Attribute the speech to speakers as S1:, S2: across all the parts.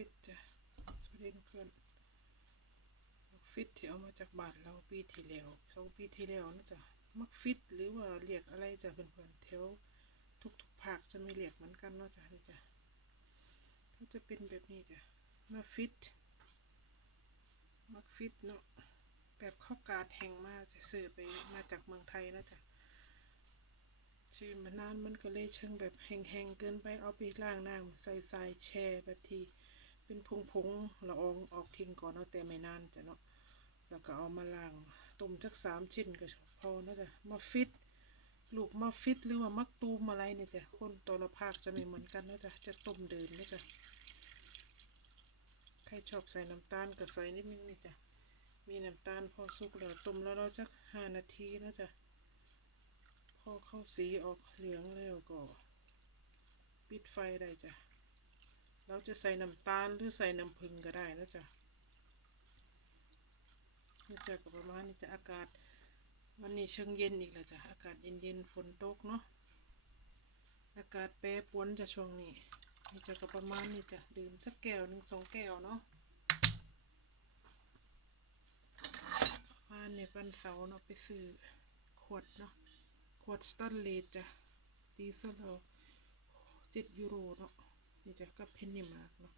S1: ฟิตจ้ะสวัสดีเพื่อนมักฟิตที่เอามาจากบ้านเราปีที่แล้วสองปีที่แล้วนะจ๊ะมักฟิตหรือว่าเรียกอะไรจ้ะเพื่อนๆแถวทุกๆภาคจะม่เรียกเหมือนกันเนาะจ้ะนี่จ้ะก็จะเป็นแบบนี้จ้ะมาฟิตมักฟิตเนาะแบบข้าวกาดแห้งมาจะซื้อไปมาจากเมืองไทยนะจ๊ะชื่อมานานมันก็เลยเชิงแบบแห้งๆเกินไปเอาไปล้างน้ำใส่ทรายแช่แบบที่ เป็นผงๆละอองออกทิ้งก่อนเนาะแต่ไม่นานจ้ะเนาะแล้วก็เอามาล้างต้มจักสามชิ้นก็พอนะจ๊ะมาฟิตลูกมาฟิตหรือว่ามักตูมอะไรเนี่ยจ้ะคนตัวละภาคจะไม่เหมือนกันนะจ๊ะจะต้มเดินนะจ๊ะใครชอบใส่น้ำตาลก็ใส่นิดนึงนี่จ้ะมีน้ำตาลพอสุกแล้วต้มแล้วเราจักห้านาทีนะจ๊ะพอเข้าสีออกเหลืองแล้วก็ ปิดไฟได้จ้ะ เราจะใส่น้ำตาลหรือใส่น้ำผึ้งก็ได้นะจ๊ะนี่จะกประมาณนี้จะอากาศ วันนี้เชิงเย็นอีกแล้วจ้ะอากาศเย็นๆฝนตกเนาะอากาศแปรปรวนจะช่วงนี้นี่จะก็ประมาณนี้จ้ะดื่มสักแก้วหนึ่งสองแก้วเนาะว่านในวันเสาร์เนาะไปซื้อขวดเนาะขวดสแตันเลสจ้ะดีเซลเราเจ็ดยูโรเนาะ นี่จ้ะก็เพนนีมาร์กเนาะ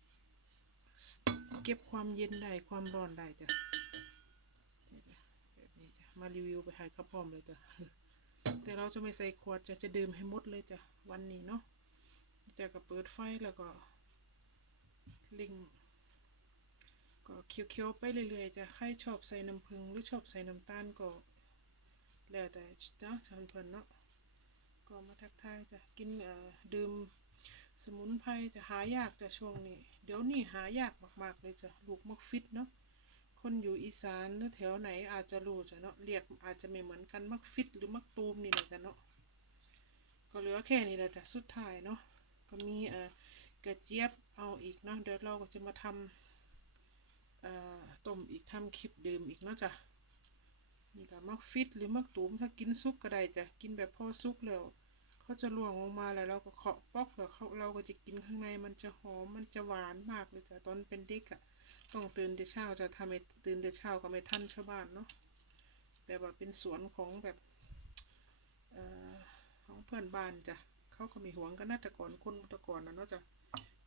S1: เก็บความเย็นได้ความร้อนได้จ้ะนี่จ้ะแบบนี้จ้ะมารีวิวไปให้เขาพร้อมเลยจ้ะแต่เราจะไม่ใส่ขวดจะจะดื่มให้หมดเลยจ้ะวันนี้เนาะจะก็เปิดไฟแล้วก็ลิงก็เคี้ยวๆไปเรื่อยๆจะใครชอบใส่น้ำผึ้งหรือชอบใส่น้ำตาลก็ แล้วแต่เนาะชาวเพิ่นเนาะก็มาทักทายจะกินเอ่อดื่ม สมุนไพรจะหายากจะช่วงนี้ เดี๋ยวนี้หายากมาก ๆ เลยจ้ะลูกมักฟิตเนาะคนอยู่อีสานหรือแถวไหนอาจจะรู้จ้ะเนาะเรียกอาจจะไม่เหมือนกันมักฟิตหรือมักตูมนี่แหละจ้ะเนาะก็เหลือแค่นี้แหละจ้ะสุดท้ายเนาะก็มีเอ่อกระเจี๊ยบเอาอีกเนาะเดี๋ยวเราก็จะมาทำเอ่อต้มอีกทำคลิปดื่มอีกเนาะจ้ะนี่ก็มักฟิตหรือมักตูมถ้ากินซุปก็ได้จ้ะกินแบบพอซุปแล้ว เขาจะล่วงลงมาแล้วเราก็เคาะปอกแล้วเขาเราก็จะกินข้างในมันจะหอมมันจะหวานมากเลยจ้ะตอนเป็นเด็กอะ่ะต้องตื่นแต่เช้าจะทำให้ตื่นแต่เช้าก็ไม่ทันชาวบ้านเนาะแบบว่าเป็นสวนของแบบเอ่อของเพื่อนบ้านจ้ะเขาก็มีหวงกันนะแต่ก่อนคนแต่ก่อนนะเนาะจ้ะ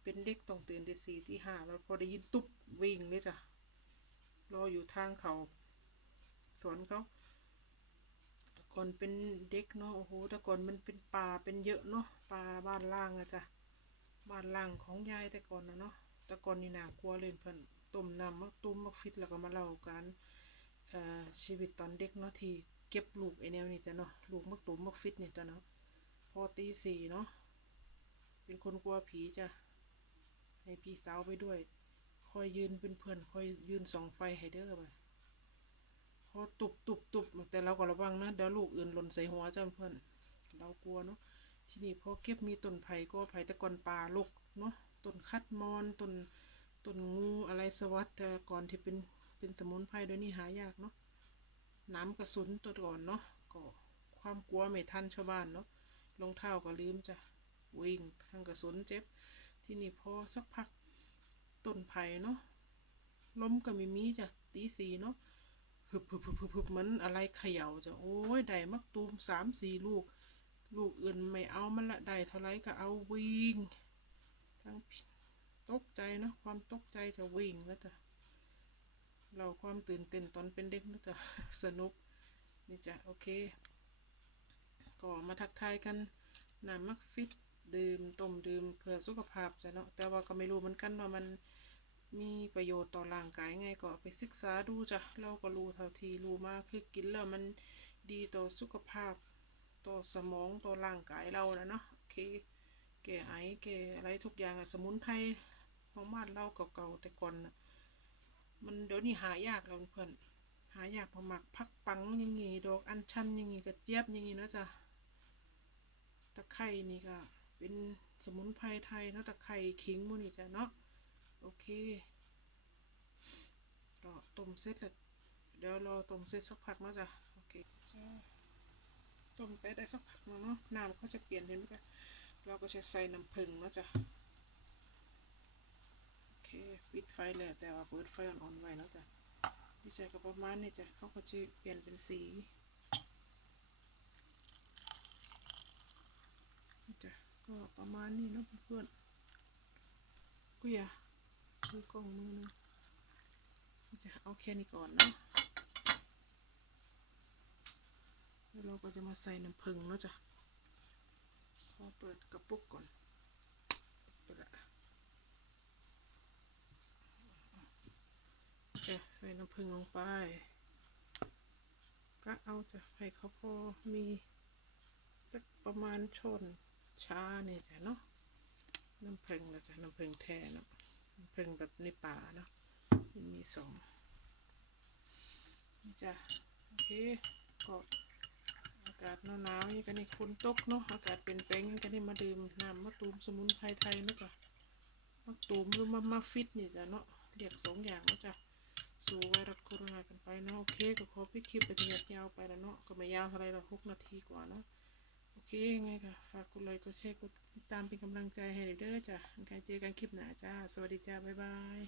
S1: เป็นเด็กต้องตื่นแต่สี่ที่ห้าแล้วพอได้ยินตุ๊บวิ่งเลยจ้ะรออยู่ทางเขาสวนเขา ก่อนเป็นเด็กเนาะโอ้โหแต่ก่อนมันเป็นป่าเป็นเยอะเนาะป่าบ้านล่างอะจ้ะบ้านล่างของยายแต่ก่อนนะเนาะแต่ก่อนนี่น่ากลัวเลยเพิ่นต้มน้ำมักตุ้มมักฟิตแล้วก็มาเล่ากันเอ่อชีวิตตอนเด็กเนาะที่เก็บลูกไอแนวนี่จ้ะเนาะลูกมักตุ้มมักฟิตนี่จ้ะเนาะพอตีสี่เนาะเป็นคนกลัวผีจ้ะให้พี่สาวไปด้วย คอยยืนเป็นเพื่อนคอยยืนสองไฟให้เด้อไป พอตุบตุบตุบแต่เราก็ระวังนะเดี๋ยวลูกอื่นหล่นใส่หัวจ้าเพื่อนเรากลัวเนาะที่นี้พอเก็บมีต้นไผ่ก็ไผ่ตะกอนป่าลูกเนาะต้นคัดมอนต้นต้นงูอะไรสวัสดแต่ก่อนที่เป็นเป็นสมุนไพรเดี๋ยนี้หายากเนาะน้ำกระสุนตัวก่อนเนาะก็ความกลัวไม่ทันชาวบ้านเนาะรองเท้าก็ลืมจ้ะวิ่งทางกระสุนเจ็บ ที่นี่พอสักพักต้นไผ่เนาะล้มก็ไม่มีจ้ะตีสีเนาะ ฮึบฮึบฮึบฮึบฮึบเหมือนอะไรเขย่าจะโอ้ยได้มักตูมสามสี่ลูก ลูกอื่นไม่เอามันละได้เท่าไรก็เอาวิ่งทั้งตกใจนะความตกใจจะวิ่งแล้วจ้ะเราความตื่นเต้นตอนเป็นเด็กนะจ๊ะสนุกนี่จ้ะโอเค ก็มาทักทายกันน้ำมักฟิตดื่มต้มดื่มเพื่อสุขภาพจ้ะเนาะแต่ว่าก็ไม่รู้เหมือนกันว่ามัน มีประโยชน์ต่อร่างกายไงก็ไปศึกษาดูจ้ะเราก็รู้เท่าที่รู้มากคือกินแล้วมันดีต่อสุขภาพ ต่อสมองต่อร่างกายเราแล้วเนาะโอเคแก้ไอแก้อะไรทุกอย่างสมุนไพรของบ้านเราเก่าๆแต่ก่อนนะมันเดี๋ยวนี้หายากแล้วเพื่อนหายากพอหมักพักปังอยังงี้ดอกอัญชันอยังงี้กระเจี๊ยบอยังงี้นะจ้ะตะไคร่นี่ก็เป็นสมุนไพรไทยเนาะตะไคร่ขิงมูนี่จ้ะเนาะ โอเคก็ต้มเสร็จแล้วเดี๋ยวรอต้มเสร็จสักพักนาะจ้ะโอเคต้มไปได้สักพักแล้วเนาะน้ำเขาจะเปลี่ยนเห็นไหมคะเราก็จะใส่น้ำผึ้งนะจ้ะโอเคปิดไฟแล้วแต่ว่าเปิดไฟอ่อนๆไว้นะจ้ะดีใจกับประมาณนี้จ้ะเขาก็จะเปลี่ยนเป็นสีจ้ะก็ประมาณนี้นะเพื่อนๆกูอย่าก ล้องมือหนึงจ้ะเอาแค่นี้ก่อนนะแล้วเราก็จะมาใส่น้ำผึ้งเนาะจ้ะขอเปิดกระปุกก่อนเปิดละใส่น้ำผึ้งลงไป ก็เอาจะให้เขาพอมีสักประมาณชนชาเนี่ยจ้ะเนาะน้ำผึ้งนะจ๊ะน้ำผึ้งแท้เนาะ น้ำผึ้งแบบในป่าเนาะมีสองนี่จ้ะโอเคก็อากาศหนาวๆนี่ก็นี่ฝนตกเนาะอากาศเปลี่ยนแปลงก็นี่มาดื่มน้ำมะตูมสมุนไพรไทยเนาะจ้ะมะตูมหรือมะมะฟิตนี่จ้ะเนาะเรียกสองอย่างเนาะจ้ะสู่ไวรัสโคโรนากันไปเนาะโอเคก็ขอพี่คลิปเป็นยยาวไปแล้วเนาะก็ไม่ยาวเท่าไรหรอกหกนาทีกว่าเนาะ เคยังไงก็ฝากกดไลค์กดแชร์กดติดตามเป็นกำลังใจให้เด้อจ้ะยังไงเจอกันคลิปหน้าจ้า สวัสดีจ้า บ๊ายบาย